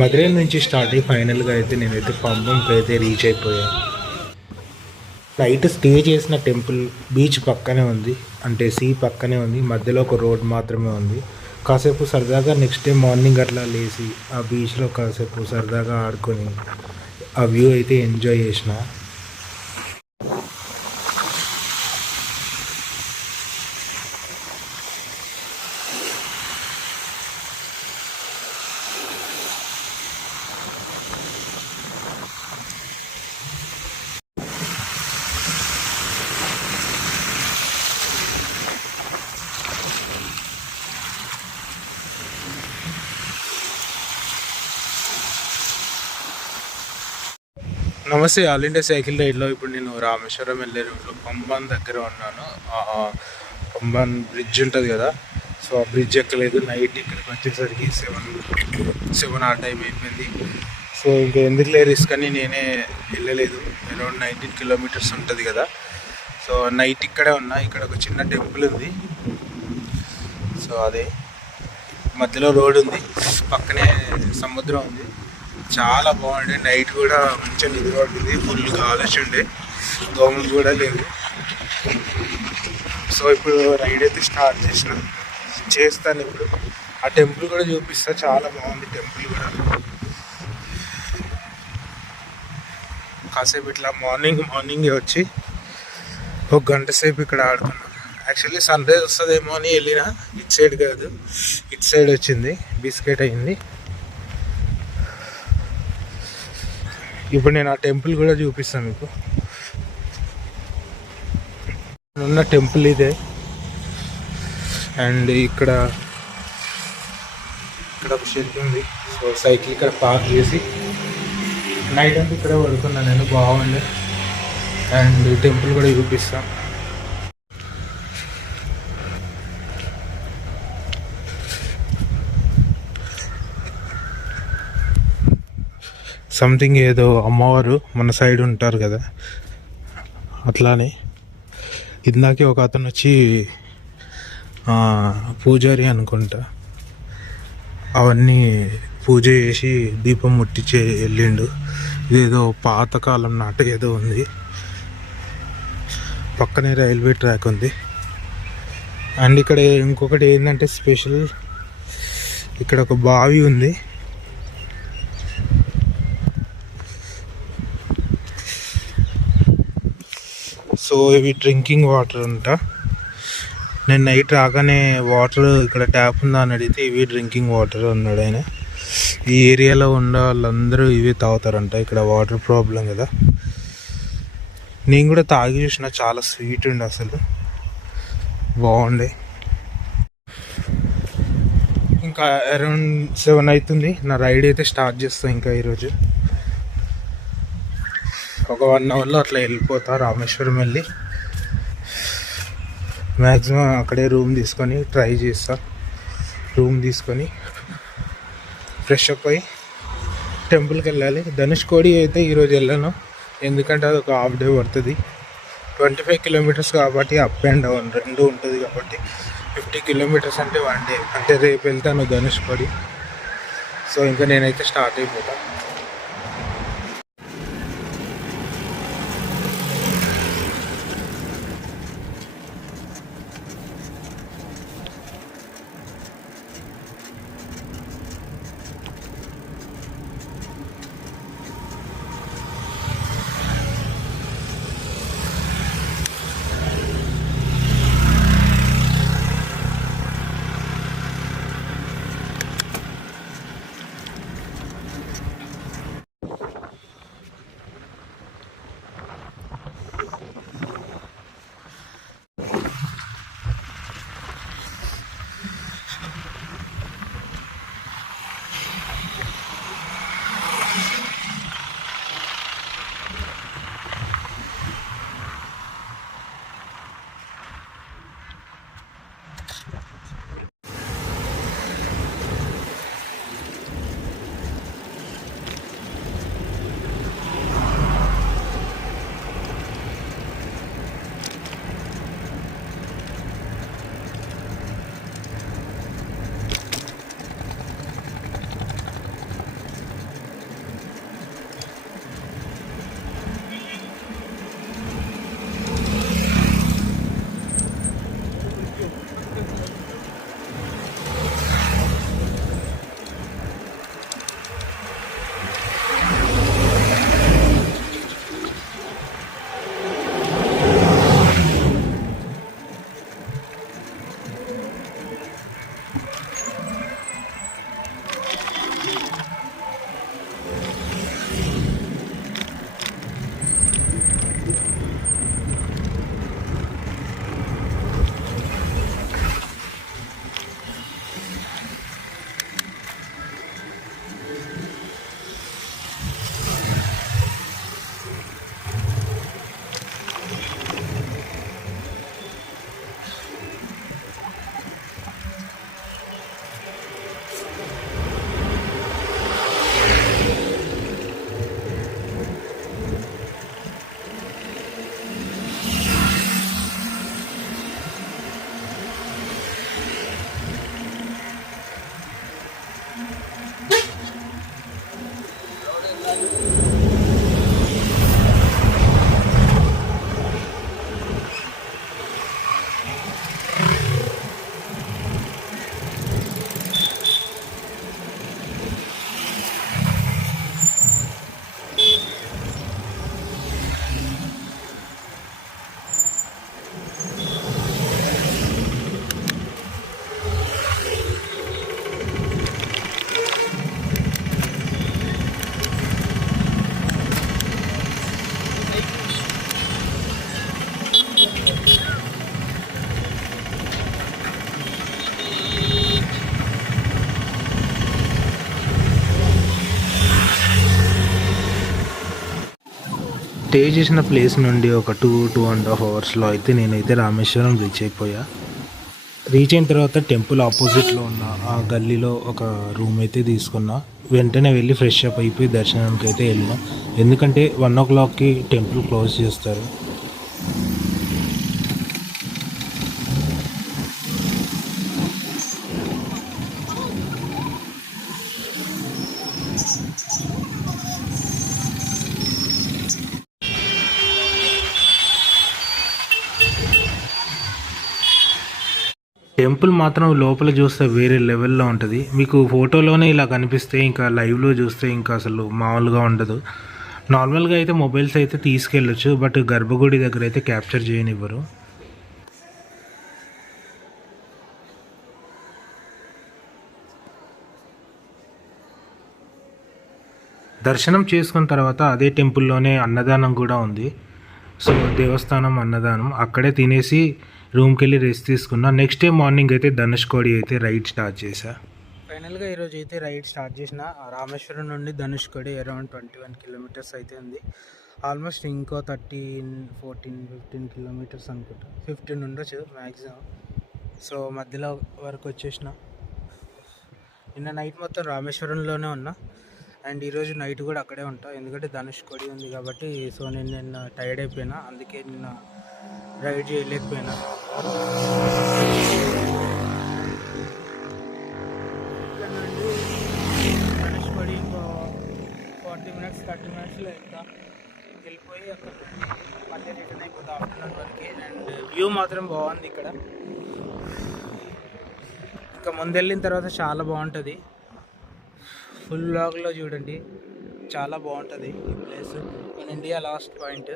మధురై నుంచి స్టార్ట్ అయ్యి ఫైనల్గా అయితే నేనైతే పంపంకి అయితే రీచ్ అయిపోయాను నైట్ స్టే చేసిన టెంపుల్ బీచ్ పక్కనే ఉంది. అంటే సీ పక్కనే ఉంది. మధ్యలో ఒక రోడ్ మాత్రమే ఉంది. కాసేపు సరదాగా నెక్స్ట్ డే మార్నింగ్ అట్లా లేచి ఆ బీచ్లో కాసేపు సరదాగా ఆడుకొని ఆ వ్యూ అయితే ఎంజాయ్ చేసిన. నమస్తే ఆల్ ఇండియా సైకిల్ రైడ్లో ఇప్పుడు నేను రామేశ్వరం వెళ్ళే రూట్లో పంబాన్ దగ్గర ఉన్నాను. ఆ పంబాన్ బ్రిడ్జ్ ఉంటుంది కదా సో ఆ బ్రిడ్జ్ ఎక్కలేదు. నైట్ ఇక్కడికి వచ్చేసరికి సెవెన్ సెవెన్ ఆ టైం అయిపోయింది. సో ఇంకా ఎందుకు లే రిస్క్ అని నేనే వెళ్ళలేదు. అరౌండ్ నైన్టీన్ కిలోమీటర్స్ ఉంటుంది కదా. సో నైట్ ఇక్కడే ఉన్నా ఇక్కడ ఒక చిన్న టెంపుల్ ఉంది. సో అదే మధ్యలో రోడ్ ఉంది పక్కనే సముద్రం ఉంది. చాలా బాగుండే. నైట్ కూడా మంచిగా నిద్ర పడుతుంది ఫుల్ గాలి ఉండే. దోమలు కూడా లేవు. సో ఇప్పుడు రైడ్ అయితే స్టార్ట్ చేసిన. చేస్తాను ఇప్పుడు. ఆ టెంపుల్ కూడా చూపిస్తా. చాలా బాగుంది టెంపుల్ కూడా. కాసేపు ఇట్లా మార్నింగ్ మార్నింగే వచ్చి ఒక గంట సేపు ఇక్కడ ఆడుకున్నాను యాక్చువల్లీ సన్ రైజ్ వస్తుందేమో అని వెళ్ళిన. ఇటు సైడ్ కాదు. ఇటు సైడ్ వచ్చింది. బిస్కెట్ అయింది. ఇప్పుడు నేను ఆ టెంపుల్ కూడా చూపిస్తాను మీకు. ఉన్న టెంపుల్ ఇదే. అండ్ ఇక్కడ ఇక్కడ ఒక షెడ్ ఉంది. సో సైకిల్ ఇక్కడ పార్క్ చేసి నైట్ అంతా ఇక్కడ పడుకున్నాను నేను బాగుండే. అండ్ టెంపుల్ కూడా చూపిస్తాను సంథింగ్ ఏదో అమ్మవారు మన సైడ్ ఉంటారు కదా. అట్లానే ఇందాకే ఒక అతను వచ్చి పూజారి అనుకుంటా. అవన్నీ పూజ చేసి దీపం ముట్టించి వెళ్ళిండు. ఇదేదో పాతకాలం నాట ఏదో ఉంది. పక్కనే రైల్వే ట్రాక్ ఉంది. అండ్ ఇక్కడ ఇంకొకటి ఏంటంటే స్పెషల్ ఇక్కడ ఒక బావి ఉంది. సో ఇవి డ్రింకింగ్ వాటర్ అంట. నేను నైట్ రాగానే వాటర్ ఇక్కడ ట్యాప్ ఉందా అని అడిగితే ఇవి డ్రింకింగ్ వాటర్ అన్నాడు ఆయన. ఈ ఏరియాలో ఉన్న వాళ్ళందరూ ఇవి తాగుతారంట. ఇక్కడ వాటర్ ప్రాబ్లం కదా. నేను కూడా తాగి చూసిన చాలా స్వీట్ ఉండే అసలు. బాగుండే. ఇంకా అరౌండ్ సెవెన్ అవుతుంది. నా రైడ్ అయితే స్టార్ట్ చేస్తాను ఇంకా ఈరోజు. ఒక వన్ అవర్లో అట్లా వెళ్ళిపోతా రామేశ్వరం వెళ్ళి. మ్యాక్సిమం అక్కడే రూమ్ తీసుకొని ట్రై చేస్తా. రూమ్ తీసుకొని ఫ్రెష్ అప్ అయ్యి టెంపుల్కి వెళ్ళాలి. ధనుష్కోడి అయితే ఈరోజు వెళ్ళాను. ఎందుకంటే అది ఒక హాఫ్ డే పడుతుంది. ట్వంటీ ఫైవ్ కిలోమీటర్స్ కాబట్టి అప్ అండ్ డౌన్ రెండు ఉంటుంది కాబట్టి ఫిఫ్టీ కిలోమీటర్స్ అంటే వన్ డే అంటే రేపు వెళ్తాను ధనుష్కోడి సో ఇంకా నేనైతే స్టార్ట్ అయిపోతాను స్టే చేసిన ప్లేస్ నుండి ఒక టూ టూ అండ్ హాఫ్ అవర్స్లో అయితే నేనైతే రామేశ్వరం రీచ్ అయిపోయా. రీచ్ అయిన తర్వాత టెంపుల్ ఆపోజిట్లో ఉన్న ఆ గల్లీలో ఒక రూమ్ అయితే తీసుకున్నా. వెంటనే వెళ్ళి ఫ్రెష్ అప్ అయిపోయి దర్శనానికి అయితే వెళ్ళినా. ఎందుకంటే వన్ ఓ క్లాక్కి టెంపుల్ క్లోజ్ చేస్తారు. టెంపుల్ మాత్రం లోపల చూస్తే వేరే లెవెల్లో ఉంటుంది. మీకు ఫోటోలోనే ఇలా కనిపిస్తే ఇంకా లైవ్లో చూస్తే ఇంకా అసలు మామూలుగా ఉండదు. నార్మల్గా అయితే మొబైల్స్ అయితే తీసుకెళ్ళొచ్చు బట్ గర్భగుడి దగ్గర అయితే క్యాప్చర్ చేయనివ్వరు. దర్శనం చేసుకున్న తర్వాత అదే టెంపుల్లోనే అన్నదానం కూడా ఉంది. సో దేవస్థానం అన్నదానం అక్కడే తినేసి రూమ్కి వెళ్ళి రెస్ట్ తీసుకున్నా. నెక్స్ట్ డే మార్నింగ్ అయితే ధనుష్కోడి అయితే రైడ్ స్టార్ట్ చేశా. ఫైనల్గా ఈరోజు అయితే రైడ్ స్టార్ట్ చేసిన. రామేశ్వరం నుండి Dhanushkodi around twenty one kilometres అయితే ఉంది. ఆల్మోస్ట్ ఇంకో థర్టీన్ ఫోర్టీన్ ఫిఫ్టీన్ కిలోమీటర్స్ అనుకుంటా. ఫిఫ్టీన్ ఉండొచ్చు మ్యాక్సిమం సో మధ్యలో వరకు వచ్చేసిన. నిన్న నైట్ మొత్తం రామేశ్వరంలోనే ఉన్నా. అండ్ ఈరోజు నైట్ కూడా అక్కడే ఉంటా. ఎందుకంటే ధనుష్ కొడి ఉంది కాబట్టి సో నేను నిన్న టైర్డ్ అయిపోయినా. అందుకే నిన్న రైడ్ చేయలేకపోయినా. ఇక్కడ నుండి ఇంకో ఫార్టీ మినిట్స్ థర్టీ మినిట్స్లో వెళ్తా వెళ్ళిపోయి అక్కడ మళ్ళీ రిటర్న్ అయిపోతా ఆఫ్టర్నూన్ వరకు. అండ్ వ్యూ మాత్రం బాగుంది ఇక్కడ. ఇంకా ముందు వెళ్ళిన తర్వాత చాలా బాగుంటుంది. ఫుల్ లాగ్లో చూడండి. చాలా బాగుంటుంది ఈ ప్లేస్. మన ఇండియా లాస్ట్ పాయింట్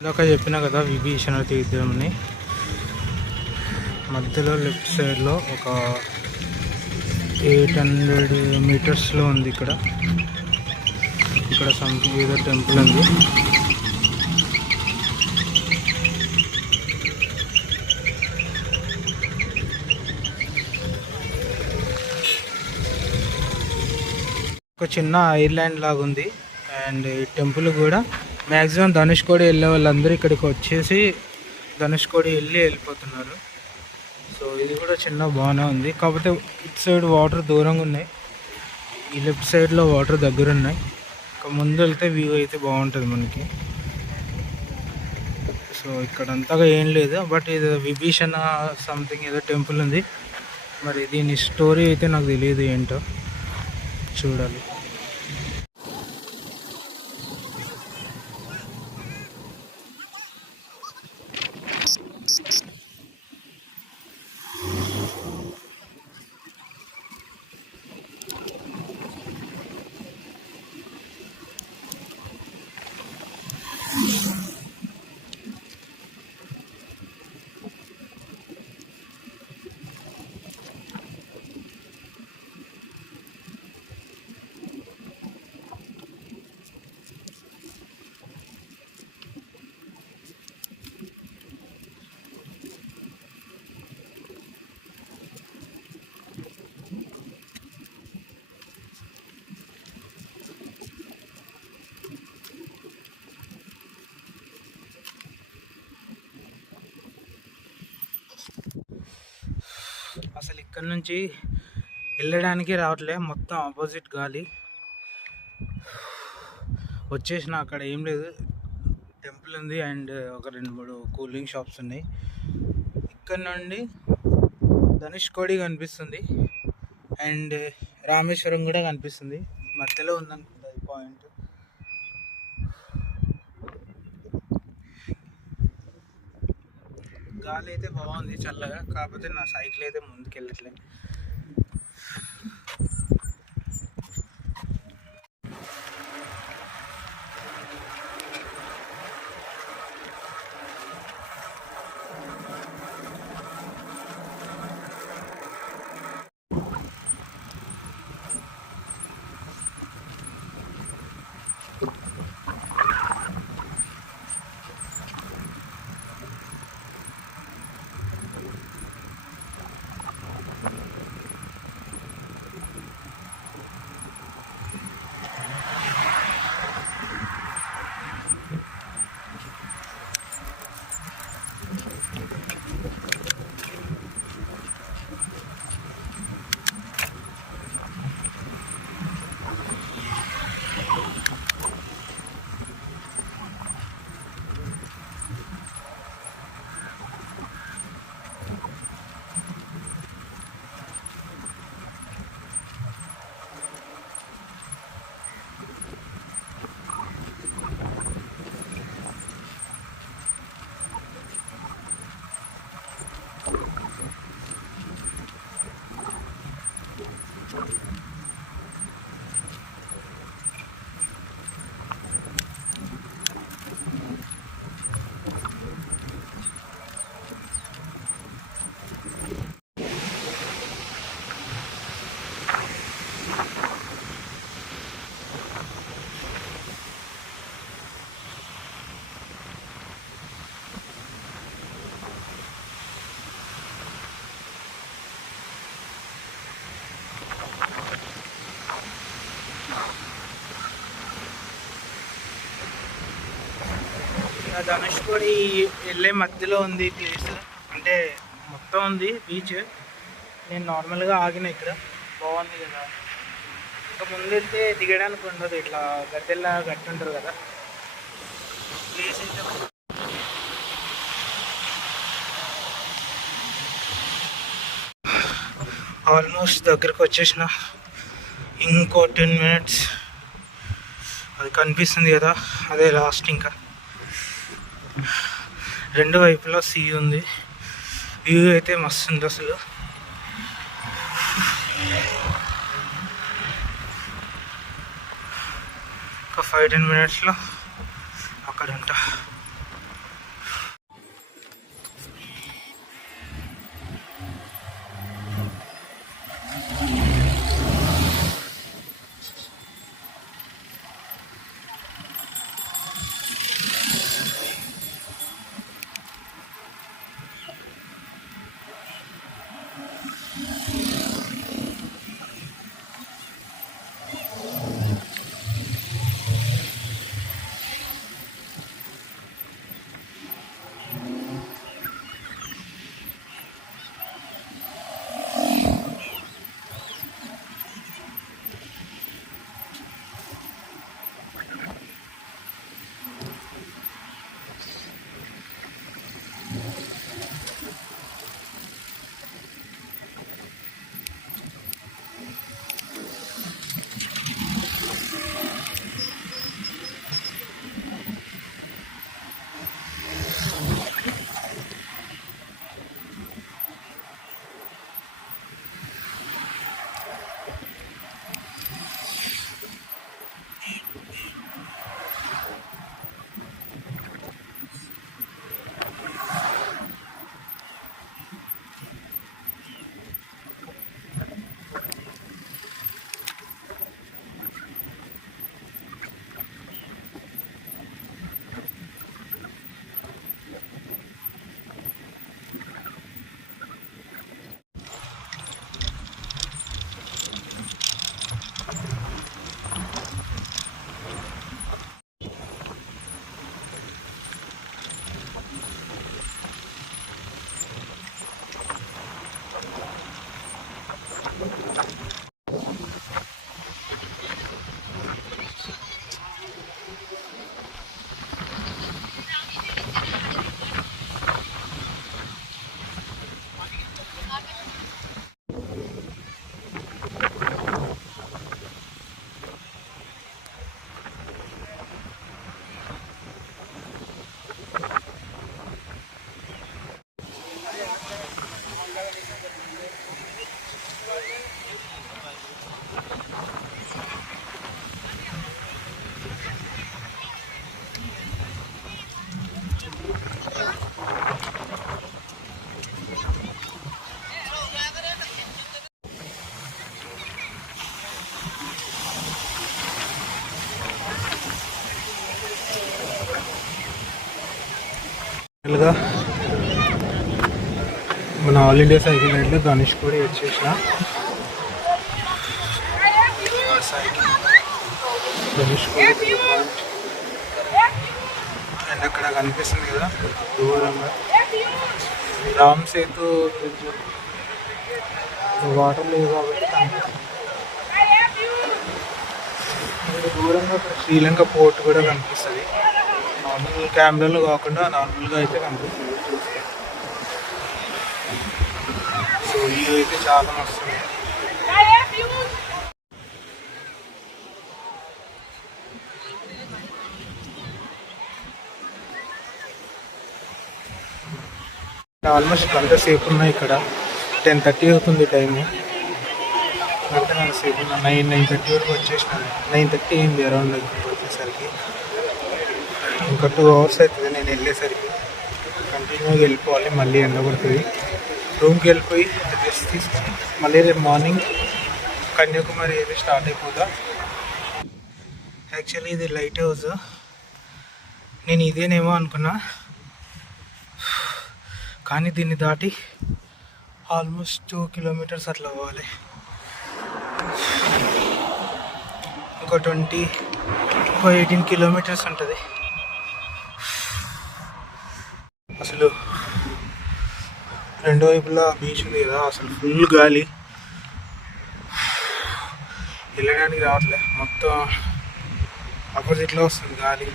ఇందాక చెప్పిన కదా విభీషణ తీర్థంని మధ్యలో లెఫ్ట్ సైడ్లో ఒక ఎయిట్ హండ్రెడ్ మీటర్స్లో ఉంది ఇక్కడ. ఇక్కడ సంథింగ్ ఏదో టెంపుల్ ఉంది. ఒక చిన్న ఐర్లాండ్ లాగా ఉంది అండ్ ఈ టెంపుల్ కూడా మ్యాక్సిమం ధనుష్కోడి వెళ్ళే వాళ్ళందరూ ఇక్కడికి వచ్చేసి ధనుష్కోడి వెళ్ళి వెళ్ళిపోతున్నారు. సో ఇది కూడా చిన్న బాగానే ఉంది. కాకపోతే ఇటు సైడ్ వాటర్ దూరంగా ఉన్నాయి. ఈ లెఫ్ట్ సైడ్లో వాటర్ దగ్గర ఉన్నాయి. ఇంకా ముందు వెళ్తే వ్యూ అయితే బాగుంటుంది మనకి. సో ఇక్కడ అంతగా ఏం లేదు. బట్ ఇది విభీషణ సంథింగ్ ఏదో టెంపుల్ ఉంది. మరి దీని స్టోరీ అయితే నాకు తెలియదు ఏంటో. చూడాలి. అసలు ఇక్కడ నుంచి వెళ్ళడానికి రావట్లే. మొత్తం ఆపోజిట్ గాలి. వచ్చేసిన అక్కడ ఏం లేదు. టెంపుల్ ఉంది అండ్ ఒక రెండు మూడు కూలింగ్ షాప్స్ ఉన్నాయి. ఇక్కడ నుండి ధనుష్కోడి కనిపిస్తుంది. అండ్ రామేశ్వరం కూడా కనిపిస్తుంది. మధ్యలో ఉందనుకుంటా ఈ పాయింట్ గాలి అయితే బాగుంది చల్లగా. కాకపోతే నా సైకిల్ అయితే ముందుకెళ్ళట్లేదు ధనుష్కోడి వెళ్ళే మధ్యలో ఉంది ప్లేస్ అంటే మొత్తం ఉంది బీచ్ నేను నార్మల్గా ఆగిన ఇక్కడ. బాగుంది కదా. ఇంకా ముందైతే దిగడానికి ఉండదు ఇట్లా గద్దెల్లా గట్టి ఉంటారు కదా. ప్లేస్ అయితే ఆల్మోస్ట్ దగ్గరకు వచ్చేసిన. ఇంకో టెన్ మినిట్స్ అది కనిపిస్తుంది కదా అదే లాస్ట్ ఇంకా. రెండు వైపులా సీ ఉంది. వ్యూ అయితే మస్తు ఉంది అసలు. ఒక ఫైవ్ టెన్ మినిట్స్లో అక్కడ ఉంటా గా మన ఆల్ ఇండియా సైకిల్ రైడ్లో ధనుష్ కూడా వచ్చేసిన సైకిల్ ధనుష్ కూడా అండ్ అక్కడ కనిపిస్తుంది కదా దూరంగా. రామ్ సేతు బ్రిడ్జ్. వాటర్ లేవు కాబట్టి దూరంగా శ్రీలంక పోర్ట్ కూడా కనిపిస్తుంది. నార్మల్ కెమెరాలో కాకుండా నార్మల్గా అయితే కనిపిస్తుంది. చూస్తే సో వ్యూ అయితే చాలా వస్తుంది ఆల్మోస్ట్ గంట సేపు ఉన్నాయి ఇక్కడ. టెన్ థర్టీ అవుతుంది టైము. గంట సేపు ఉన్నా నైన్ నైన్ థర్టీ వరకు వచ్చేసినాను. నైన్ థర్టీ అయింది అరౌండ్ వచ్చేసరికి ఇంకా టూ అవర్స్ అవుతుంది నేను వెళ్ళేసరికి. కంటిన్యూగా వెళ్ళిపోవాలి మళ్ళీ ఎండ పడుతుంది రూమ్కి వెళ్ళిపోయి రెస్ట్ తీసుకొని మళ్ళీ రేపు మార్నింగ్ కన్యాకుమారి అయితే స్టార్ట్ అయిపోతా యాక్చువల్లీ ఇది లైట్ హౌస్ నేను ఇదేనేమో అనుకున్నా. కానీ దీన్ని దాటి ఆల్మోస్ట్ టూ కిలోమీటర్స్ అట్లా పోవాలి. ఒక ట్వంటీ ఇంకో ఎయిటీన్ కిలోమీటర్స్ ఉంటుంది. అసలు రెండు వైపులా బీచ్ ఉంది కదా అసలు ఫుల్ గాలి. వెళ్ళడానికి రావట్లే. మొత్తం ఆపోజిట్లో వస్తుంది గాలి.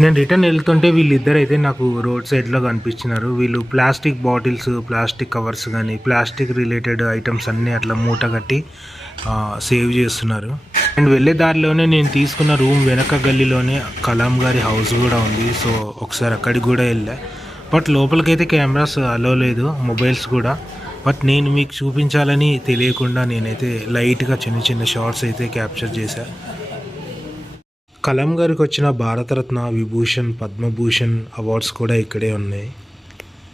నేను రిటర్న్ వెళ్తుంటే వీళ్ళిద్దరు అయితే నాకు రోడ్ సైడ్లో కనిపించినారు. వీళ్ళు ప్లాస్టిక్ బాటిల్స్ ప్లాస్టిక్ కవర్స్ కానీ ప్లాస్టిక్ రిలేటెడ్ ఐటమ్స్ అన్నీ అట్లా మూట కట్టి సేవ్ చేస్తున్నారు. అండ్ వెళ్ళే దారిలోనే నేను తీసుకున్న రూమ్ వెనక గల్లీలోనే కలాం గారి హౌస్ కూడా ఉంది. సో ఒకసారి అక్కడికి కూడా వెళ్ళా. బట్ లోపలికైతే కెమెరాస్ అలో లేదు మొబైల్స్ కూడా. బట్ నేను మీకు చూపించాలని తెలియకుండా నేనైతే లైట్గా చిన్న చిన్న షార్ట్స్ అయితే క్యాప్చర్ చేశా. కలాం గారికి వచ్చిన భారతరత్న విభూషణ్ పద్మభూషణ్ అవార్డ్స్ కూడా ఇక్కడే ఉన్నాయి.